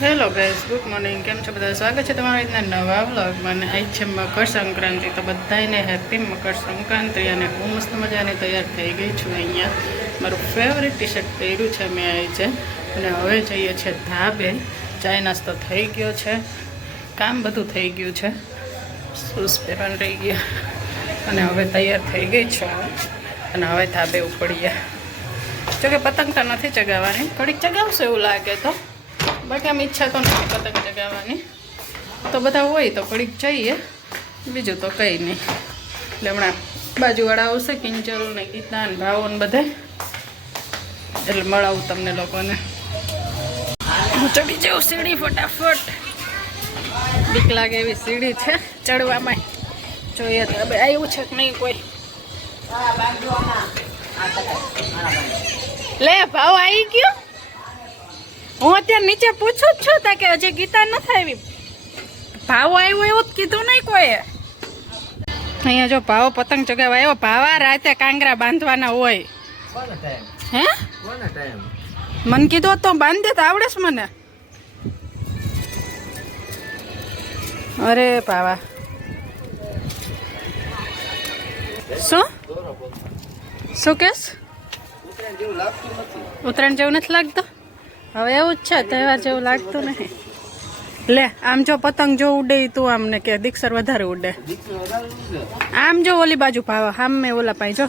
Hello guys, good morning. કેમ છો બધા? સ્વાગત છે તમારા આજના નવા વ્લોગમાં. અને આજ છે મકર સંક્રાંતિ, તો બધાને હેપી મકર સંક્રાંતિ. અને હું મસ્ત મજાની તૈયાર થઈ ગઈ છું. અહીંયા મારું ફેવરેટ ટી શર્ટ પહેર્યું છે મેં આજે. અને હવે જઈએ છીએ ધાબે. ચાય નાસ્તો થઈ ગયો છે, કામ બધું થઈ ગયું છે, શૂઝ પહેરવાનું રહી ગયા. અને હવે તૈયાર થઈ ગઈ છું અને હવે ધાબે ઉપડીએ. જોકે પતંગ તો નથી ચગાવવાની, થોડીક ચગાવશે એવું લાગે તો, બાકી આમ ઈચ્છા તો નથી પતંગ ચગાવવાની. તો બધા હોય તો ઘડીક જઈએ, બીજું તો કંઈ નહીં. એટલે હમણાં બાજુવાળા આવશે, કિંજલ ને ગીતા ને ભાવો ને બધા, એટલે મળાવું તમને લોકોને. હું ચડી જાઉં સીડી ફટાફટ. બીક લાગે એવી સીડી છે ચડવામાં. જોઈએ તો હવે આવ્યું છે કે નહીં કોઈ. લે ભાવ આવી ગયો. હું અત્યારે નીચે પૂછું જ છું તા કે હજી ગીતા નથી આવી. ભાવ આવ્યો એવું જ કીધું નહીં કોઈએ. અહીંયા જો ભાવ પતંગ ચગાવવા આવ્યો. ભાવા રાતે કાંગરા બાંધવાના હોય. હે મને કીધું તો બાંધી દે તો આવડે છે મને. અરે ભાવા શું કેસ? ઉત્તરાયણ જેવું નથી લાગતું? હવે એવું જ છે, તહેવાર જેવું લાગતું નહીં. લે આમ જો પતંગ જો ઉડે તું આમ ને કે દીક્ષર વધારે ઉડે. આમ જો ઓલી બાજુ ભાવ આમ મેં ઓલા પાઈ જો.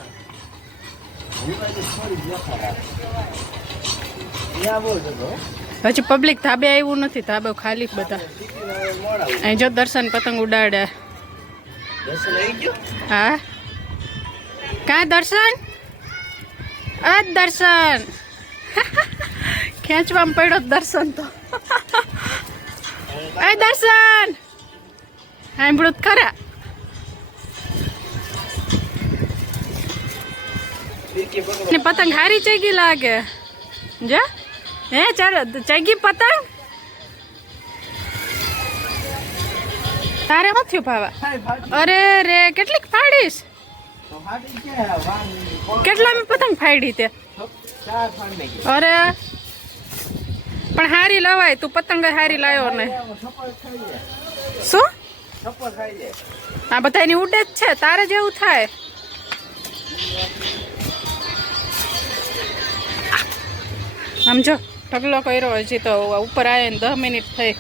હજી પબ્લિક ધાબે આવ્યું નથી, ધાબે ખાલી બધા. અહીં જો દર્શન પતંગ ઉડાડે. હા કા દર્શન? દર્શન ખેંચવામાં પડ્યો દર્શન તો. દર્શન સાંભળું જ ખરા. ને પતંગ હારી ચગી લાગે. જા હે ચાલો ચગી પતંગ. તારે શું થયું ભાવા? અરે રે કેટલીક ફાડીશ. કેટલા મેં પતંગ ફાડી તે? અરે પણ હારી લવાય, તું પતંગ હારી લાવ્યો ને. શું આ બધાની ઉડે જ છે, તારે જેવું થાય. સમજો ઢગલો કર્યો. હજી તો ઉપર આવે ને 10 મિનિટ થઈ.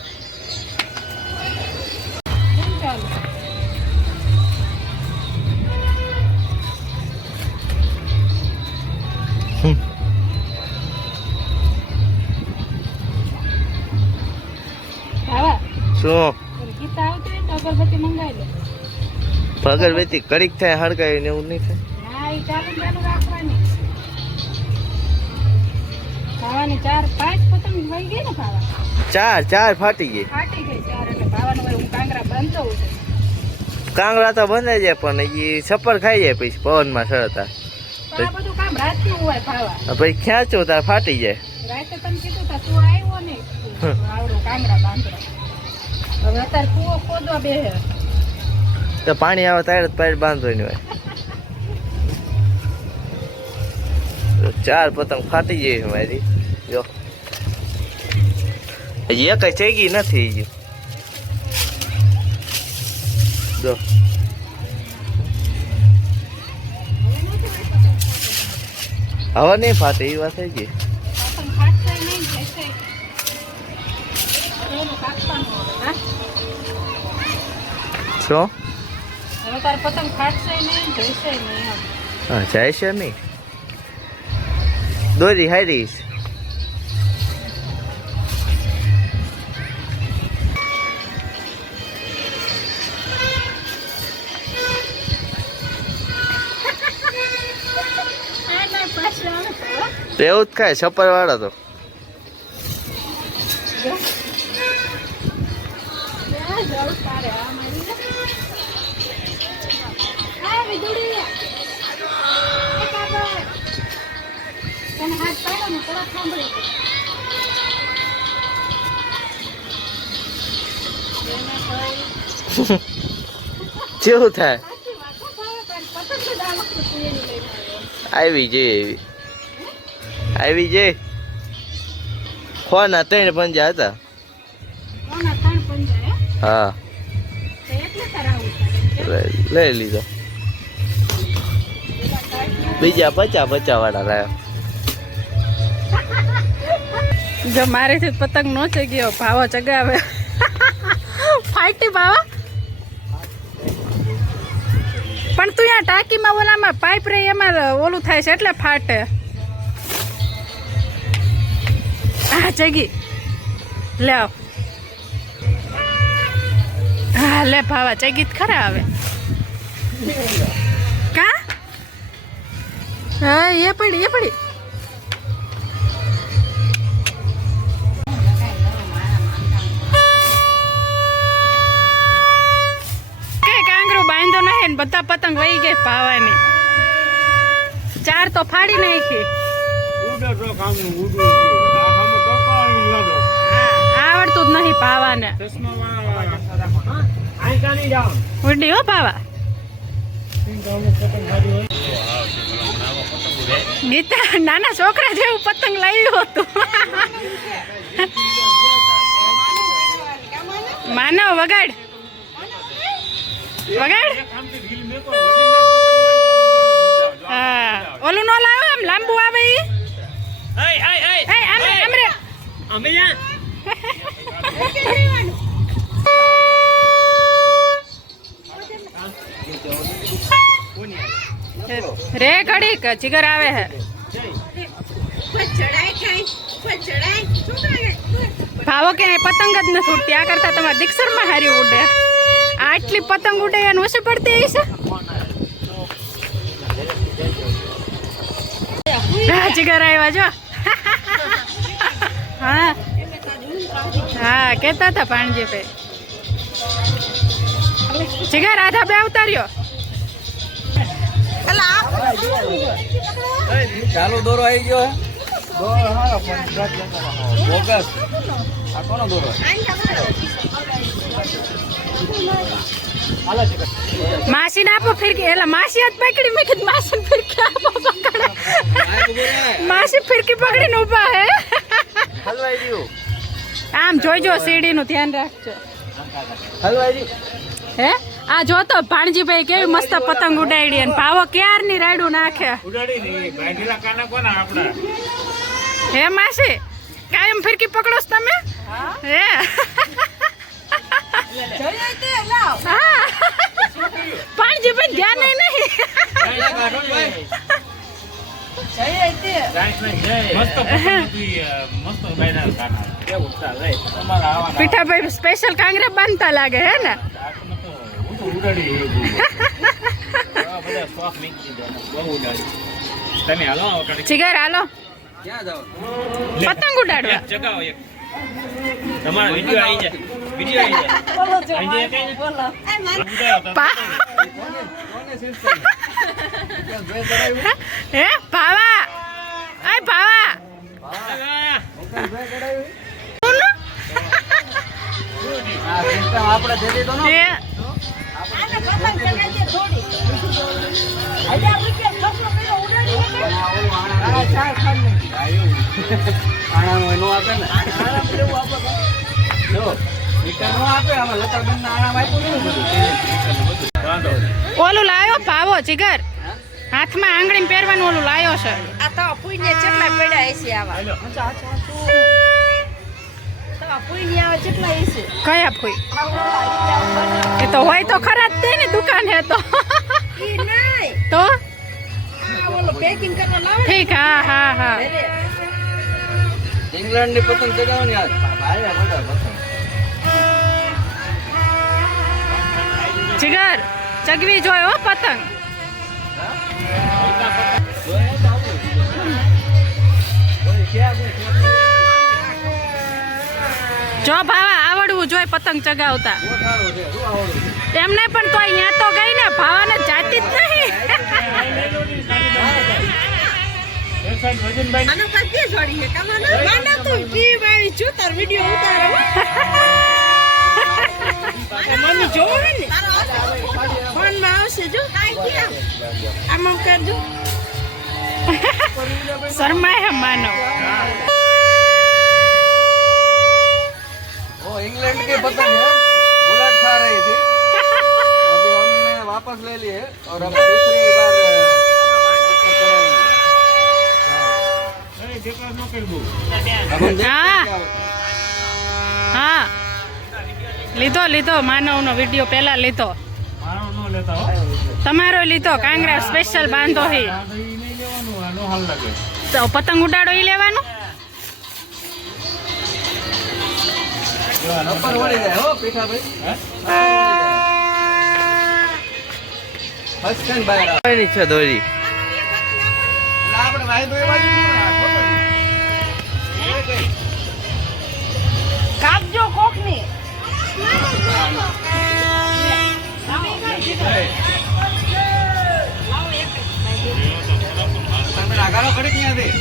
અગરબત્તી કડીક થાય હળગાવી ને એવું નહીં થાય. ચાર ફાટી ગઈ. કાંગરા તો બંધાઈ જાય પણ એ છપ્પર ખાઈ જાય પછી પવન માં સરતા. પછી ખેંચો તાર ફાટી જાય. તો પાણી આવે ત્યારે પાર બાંધવાની હોય. 4 પતંગ ફાટી જાય મારી. જો હજી એક ચેગી નથી. જો હવે નહીં ફાટે એ વાત થઈ ગઈ. શું પતંગ ફાટશે નહીં, જશે નહીં. હા જાય છે નહીં. દોરી હારી એવું જ ખાય છપ્પર વાળા તો. કેવું થાય? આવી જઈ આવી જઈ. ખોના 3 પંજા હતા. હા લઈ લીધો. બીજા 50 વાળા લાવ્યો. જો મારેથી પતંગ નો ચગ્યો, ભાવો ચગાવે. ફાઈટી ભાવા. પણ તું ત્યાં ટાંકીમાં ઓલામાં પાઇપ રહી એમાં ઓલું થાય છે એટલે ફાટે. હા ચગી લે આવ. હા લે ભાવા ચગી જ ખરા આવે. કા હા એ પડી. બાંધો નહીં ને બધા પતંગ વહી ગઈ ભાવાની. 4 તો ફાડી નાખી. આવડતું જ નહીં ભાવાને. ઉડી હો ભાવા. ગીતા નાના છોકરા જેવું પતંગ લાવ્યું હતું. માનવ વગાડ. હા ઓલું નો લાવો આમ લાંબુ આવે ઈ. રે ઘડીક જીગર આવે હે. ભાવો કે પતંગ જ નથી ઉડતી. આ કરતા તમારે દીક્ષરમાં હારી ઉડે. આટલી પતંગ ઉડે અને ઓછી પડતી હશે. જીગર આવ્યા જો. હા હા કેતા હતા ભાણજી ભાઈ. જીગર આધા બે અવતાર્યો. ચાલો દોરો આવી ગયો. કોનો દોરો? માસી ને આપો ફિરકી. એટલે માસી હાથ પકડી મેં કીધું માસી ફિરકી આપો પકડે. માસી ફિરકી પકડીને ઉભા હે. હલવાઈ ગયું. આમ જોઈજો સીડી નું ધ્યાન રાખજો. હલવાઈ ગયું. હે આ જો તો ભાણજીભાઈ કેવી મસ્ત પતંગ ઉડાડી અને ભાવો ક્યારની રાયડું નાખે. હે માસી કાયમ ફિરકી પકડો છો તમે? હે ભાણજીભાઈ ધ્યાન નહીં. પીઠાભાઈ સ્પેશિયલ કાંગરા બાંધતા લાગે હે ને. જીગર હાલો પતંગ ઉડાડવા. તમારા વિડિયો આવી જાય. હે ભાવા આય ભાવા. ઓલું લાયો ભાવો જીગર. હાથમાં આંગળી પહેરવાનું ઓલું લાયો છે. આ તો પૂઈને કેટલા પડ્યા હશે આવા. પૂઈને આવે કેટલા હશે. કયા ફૂઈ? એ તો હોય તો ખરા જ તે ને દુકાન હે તો. ઈ નહીં તો આ ઓલો પેકિંગ કરવા લાવે. ઠીક હા હા હા. ઇંગ્લેન્ડ ની પતંગ ચગાવવાની આ ભાઈ બધા પતંગ. જીગર ચગવી જોય હો પતંગ. જો ભાવા આવડવું જોઈએ પતંગ ચગાવતા. એમને પણ તો અહીંયા તો ગઈ ને ભાવાને જાતી જ નહીં. આનો કદી જોડી હે કમાનો માના તું કી ભાઈ જો તાર વિડિયો ઉતારો. મમ્મી જોવે ને ફોન માં આવશે જો આમ કરજો. શર્માય હે માનવ. इंग्लैंड के पतंग है। रही थी, अभी हमने वापस ले लिए और अब दूसरी बार ऊपर चढ़ाएंगे। अब हम देखते हैं हाँ। क्या होता है। હા લીધો માનવનો વિડીયો પહેલા લીધો તમારો લીધો કાંગરા સ્પેશિયલ બાંધો હે તો પતંગ ઉડાડો ઈ લેવાનું ऊपर वળી જાય હો પીઠાભાઈ, ફર્સ્ટ ટાઈમ બહાર આવે. ની છે દોરી એટલે આપણે ભાઈ દોઈ બાજુ ન હોય, આ ખોટો છે. કાપજો કોકની તમે નાગારો કરી ક્યાંથી?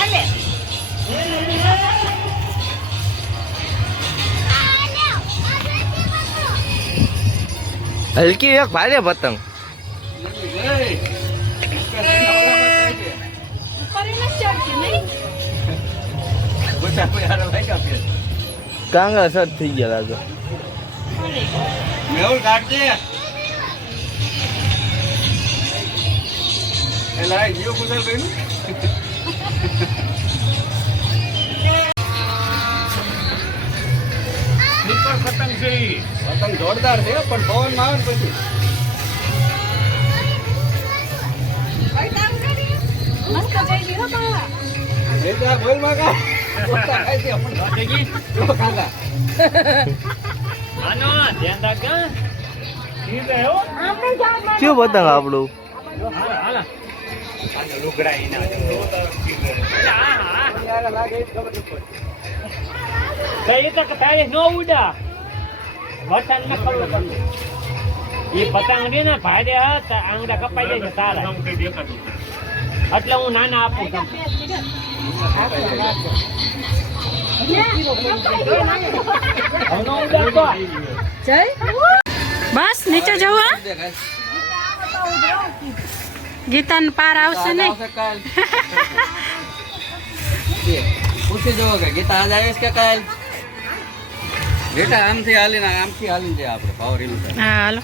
આલે હલકી એક ભારે પતંગ ઉપર એને ચડતી નહીં કાંગરા સટ થઈ ગયા લાગે મેહુલ કાઢજે. એ લાય જીવ કુદર ગયું. પતંગ જોરદાર છે પણ પવન માં આવે ને પછી મસ્ત જઈ દીધો પાવા એ તો આ બોલ માં કા પોતા ખાય છે આપણે જો ખાલા શું પતંગ આપણું પતંગ છે ને ભાઈ આંગળા કપાઈ જાય છે તારા એટલે હું નાના આપું તમને બસ નીચે જવું હા ગીતાને પાર આવશે નહીં પૂછી જવો કે ગીતા આજ આવીશ કે કાલ? બેટા આમથી હાલીને જાય આપણે પાવર રીલું હા હાલો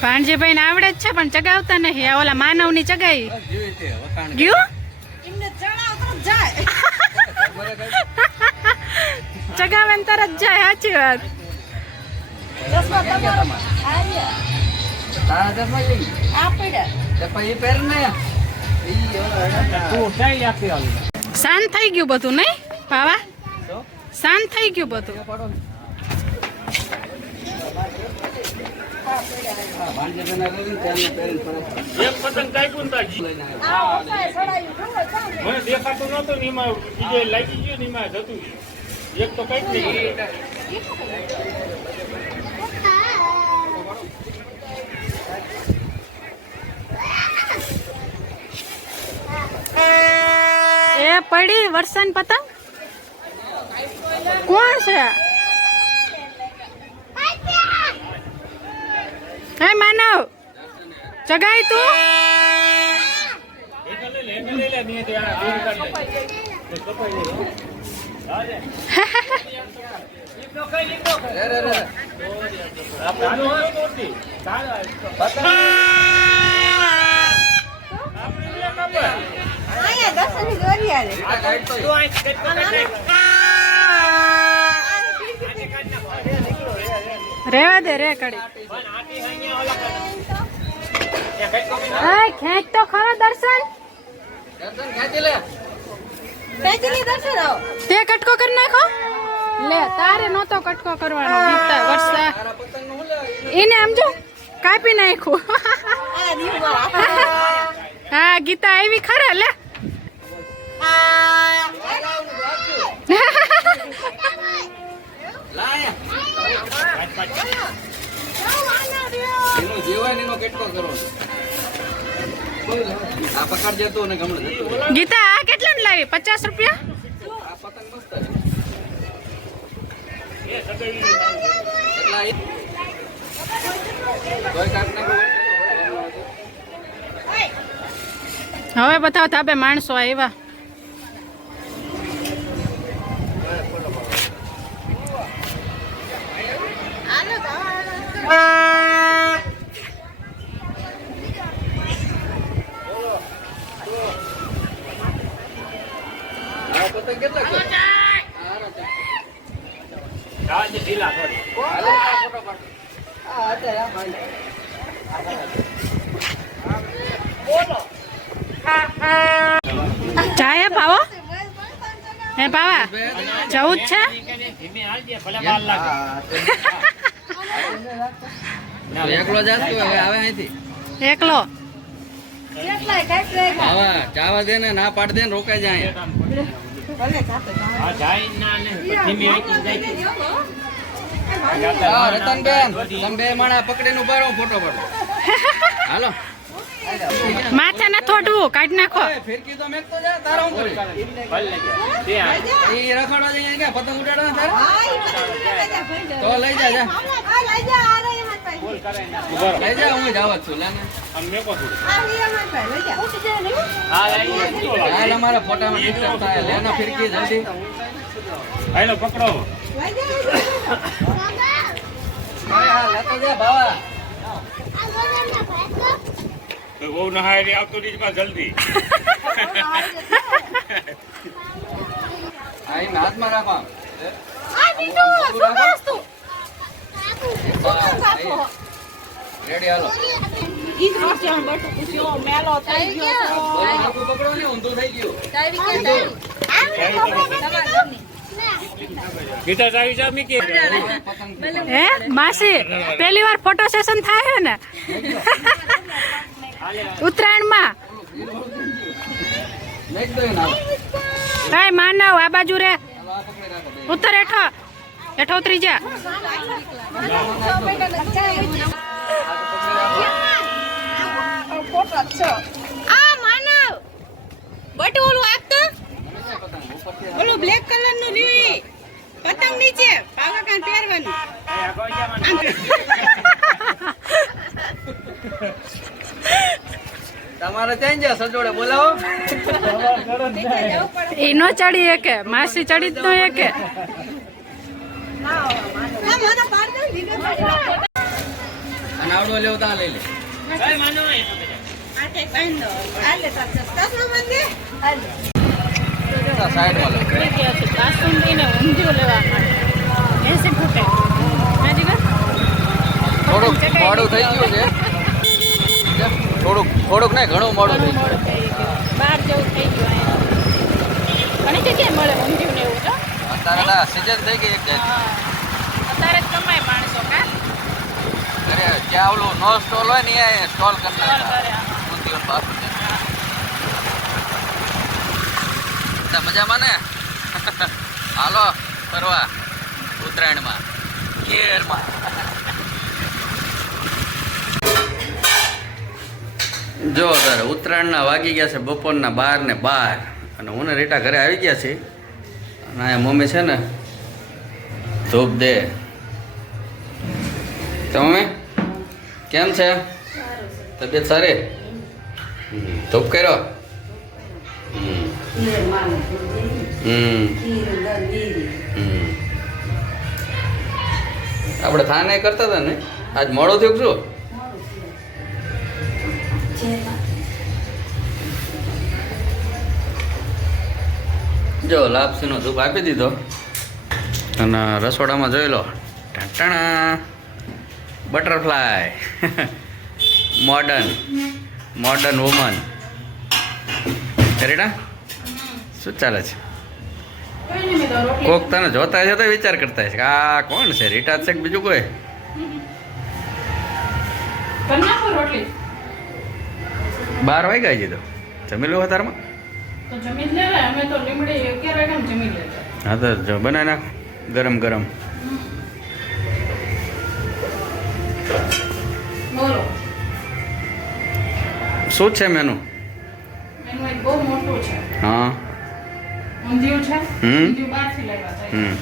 ભાણજીભાઈ ને આવડે જ છે પણ ચગાવતા નહીં આ ઓલા માનવ ની ચગાવી જીવી છે વખાણ ગયું એમને ચડાવતો જ જાય ચગાવે ને તરત જાય સાચી વાત ચશ્મા તમારો આર્ય તારા ચશ્મા જઈ આ પડ્યા ચપ્પા એ પહેર ને તું કઈ આપી આવી શાંત થઈ ગયું બધું નહીં પાવા શાંત થઈ ગયું બધું એક પતંગ કાપ્યું ને આ પપ્પાએ ચડાવ્યું ખબર કામ મને દેખાતું નતું ને એમાં બીજે લાગી ગયું ને એમાં જતું રહ્યું. એક તો કઈ નહીં એ પડી વરસાદ પતંગ કોણ છે હે માનવ ચગાઈ તું અહીંયા દર્શનની દોરી આલે રેવા દે રે કડી ખેંચ તો ખરો દર્શન ખેંચી દર્શન આવો તે કટકો કરી નાખો લે તારે નહોતો કટકો કરવાનો ગીતા વર્ષા એને આમ જો કાપી નાખ્યું આ દીવા હા ગીતા આવી ખરા લે એનો જીવાય ને એનો કેટલો કરો આ પકડ જતો ને ગમણ જતો ગીતા આ કેટલા લાવી 50 રૂપિયા આ પતંગ મસ્ત છે એટલા કોઈ કાટ નાખો હવે બતાવો ધાબે માણસો આવ્યા આ પતંગ કેટલા છે? આજે ઢીલા થોડી. જાય પાવો હે પાવા જવું જ છે ધીમે હાલજે ભલે વાર લાગે. એકલો જાસ કે હવે આવે અહીંથી એકલો આવા જાવા દે ને ના પાડ દે ને રોકાઈ જાય હા જાય ના ને ધીમે હાકી જાય. હા રતનબેન તમે બે માણા પકડીને ઉભા રહો ફોટો પાડો હાલો માથે ન થોડવું કાઢી નાખો એ ફિરકી તો મેકતો જા તારા હું કરી ભલે ગયા. ત્યાં ઈ રખડવા જઈએ કે પતંગ ઉડાડવા તારે તો લઈ જા જા બોલ કરાય ના. ઉભા રહો. લઈ જા હું જાવત છું લાને આમ મેકો થોડું. હા લઈ લે. હાલ અમારા ફોટામાં ડિસ્ટર્બ થાય લેના ફિરકી જલ્દી હાલો પકડો. અરે હા લેતો જા બાવા બહુ નહાય રે આવતો રીતમાં જલ્દી. આઈ હાથમાં રાખો રેડી હાલો પકડો ને ઊંધું થઈ ગયું ગીતા આવી જા મીકી. હે માસી પહેલી વાર ફોટો સેશન થાય હે ને ઉત્તરાયણમાં મેક દો ના કઈ માનવ આ બાજુ રે હાલો આ પકડી રાખો બે ઉત્તર હેઠો હેઠો ઉતરી જા ઓલું બ્લેક કલર નું રીવી પતંગ નીચે પાવા કાન પહેરવાનું તમારે ત્યાં જા સજોડે બોલાવો એ નો ચડી એકે માસી ચડી જ નો એકે અને આવડો લેવો ત્યાં લઈ લે કઈ માનો એ તો બધા. સાઈડમાં લે બાસુંદી ને ઊંધિયું લેવા માટે 80 ફૂટે થોડુંક મોડું થઈ ગયું છે થોડુંક નહીં ઘણું મોડું થઈ ગયું બહાર જેવું થઈ ગયું અહીંયા ઘણી જગ્યાએ મળે ઊંધિયું ને એવું તો અત્યારે સિઝન થઈ ગઈ એક અત્યારે જ કમાય માણસો કા અરે જ્યાં ઓલું નો સ્ટોલ હોય ને એ સ્ટોલ કરી કરે નાખતા ઊંધિયું ને બાસુંદી. બધા મજામાં ને હાલો ફરવા ઉત્તરાયણમાં કેરમાં જો તારે ઉત્તરાયણના વાગી ગયા છે બપોરના 12 ને 12 અને હું ને રીટા ઘરે આવી ગયા છે અને અહીંયા મમ્મી છે ને ધૂપ દે તો મમ્મી કેમ છે તબિયત સારી ધૂપ કર્યો આપણે થાને કરતા હતા ને આજ મોડો થયું શું જો લાપસીનો ધૂપ આપી દીધો અને રસોડામાં જોઈ લો ટાણા બટરફ્લાય મોડર્ન વુમન રેડા શું ચાલે છે કોક તને જોતા છે તો વિચાર કરતા છે કે આ કોણ છે રીટા છે કે બીજું કોઈ રોટલી 12 વાગ્યા છે તો જમી લો તારમાં તો જમી જ લેવાય અમે તો લીમડી 11 વાગે જમી લેતા હા તો જો બનાવી નાખ ગરમ ગરમ બોલો શું છે મેનુ એનું એક બહુ મોટું છે હા ઊંધિયું છે હમ. ઊંધિયું બહારથી લાવ્યા હતા.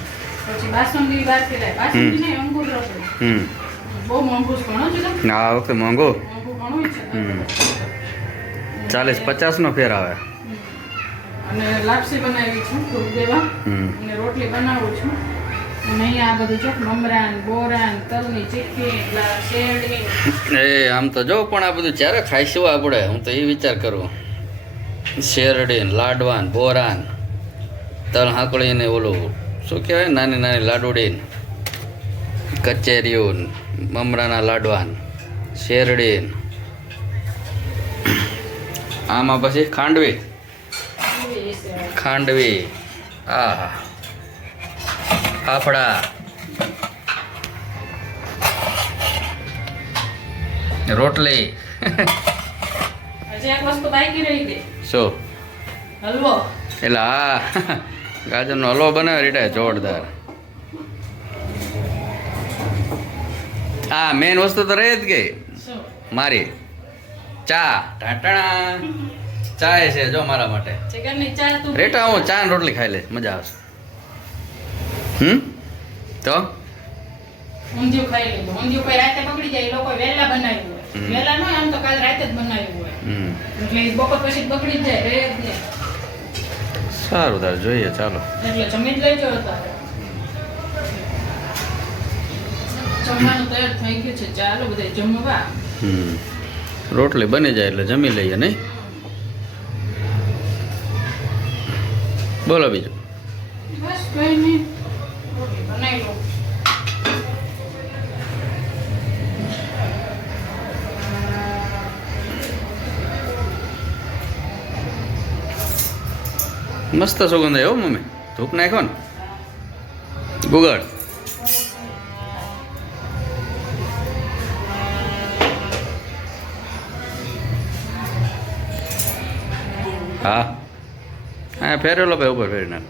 પછી બાસુંદી બહારથી લાવ્યા બાસુંદી નહીં અંગુર રસોઈ બહુ મોંઘું છે ઘણું છે ને? આ વખતે મોંઘું મોંઘું ઘણું છે 40-50 નો ફેર આવે અને લાપસી બનાવી છું દૂધ દેવા હમ. અને રોટલી બનાવું છું અને અહીંયા આ બધું જો મમરાન બોરાન તલની ચીક્કી શેરડી. એ આમ તો જો પણ આ બધું ક્યારે ખાઈશું આપણે, હું તો એ વિચાર કરું. શેરડી લાડવાન બોરાન તલ હાંકળી ને ઓલું શું કહેવાય નાની નાની લાડુડી કચેરીઓ મમરાના લાડવાન શેરડી આમાં પછી ખાંડવી આ ફાફડા રોટલી હજી એક વસ્તુ બાકી રહી ગઈ, શું હલવો. એટલે હા ગાજરનો હલવો બનાવે રીટા જોરદાર. હા મેન વસ્તુ તો રહી જ ગઈ શું? મારી ચા ટાટણા ચા છે જો મારા માટે. ચિકનની ચા તું રેટા હું ચા ને રોટલી ખાઈ લઈશ મજા આવશે. તો ઊંધિયું ખાઈ લીધું. ઊંધિયું કોઈ રાતે બગડી જાય, એ લોકો વહેલા બનાવ્યું હોય. વહેલા ન હોય, આમ તો કાલ રાતે જ બનાવ્યું હોય, એટલે ઈ બપોર પછી જ બગડી જ જાય, રહે જ નહીં. સારું તારે જોઈએ ચાલો. એટલે જમી જ લેજો અત્યારે. જમવાનું તૈયાર થઈ ગયું છે, ચાલો બધા જમવા. રોટલી બની જાય એટલે જમી લઈએ નહીં. બોલો બીજું. બસ કઈ નહીં, રોટલી બનાવી લો. મસ્ત સુગંધ આવ્યો મમ્મી. ધૂપ નાખ્યો ને ગુગળ. હા હા ફેરેલો ભાઈ ઉપર ફેરી નાખ.